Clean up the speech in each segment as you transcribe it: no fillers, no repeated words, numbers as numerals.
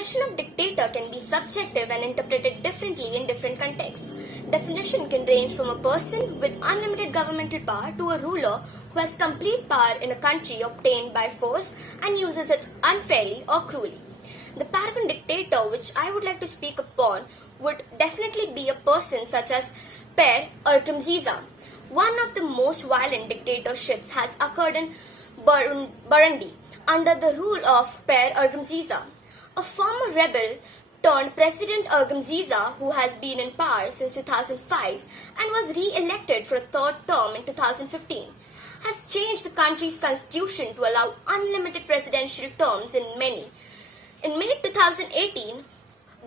definition of dictator can be subjective and interpreted differently in different contexts. Definition can range from a person with unlimited governmental power to a ruler who has complete power in a country obtained by force and uses it unfairly or cruelly. The paragon dictator which I would like to speak upon would definitely be a person such as Per Nkurunziza. One of the most violent dictatorships has occurred in Burundi under the rule of Per Nkurunziza, a former rebel turned President Nkurunziza who has been in power since 2005 and was re-elected for a third term in 2015, has changed the country's constitution to allow unlimited presidential terms in May 2018,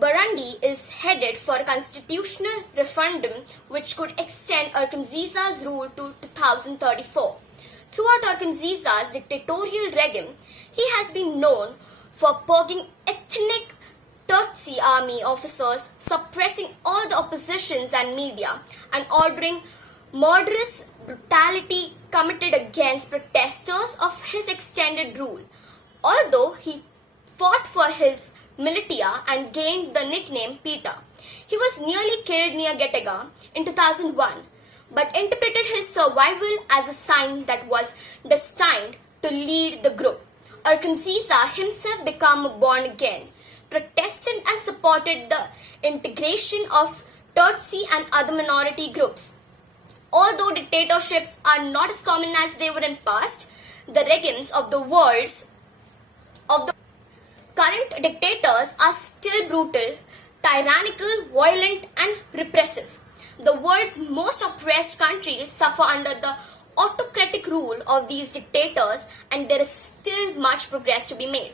Burundi is headed for a constitutional referendum which could extend Nkurunziza's rule to 2034. Throughout Nkurunziza's dictatorial regime, he has been known for purging ethnic Tutsi army officers, suppressing all the oppositions and media, and ordering murderous brutality committed against protesters of his extended rule. Although he fought for his militia and gained the nickname Peter, he was nearly killed near Gitega in 2001, but interpreted his survival as a sign that was destined to lead the group. Nkurunziza himself became born again, protested and supported the integration of Tutsi and other minority groups. Although dictatorships are not as common as they were in past, the regimes of the current dictators are still brutal, tyrannical, violent and repressive. The world's most oppressed countries suffer under the autocratic rule of these dictators, and there is still much progress to be made.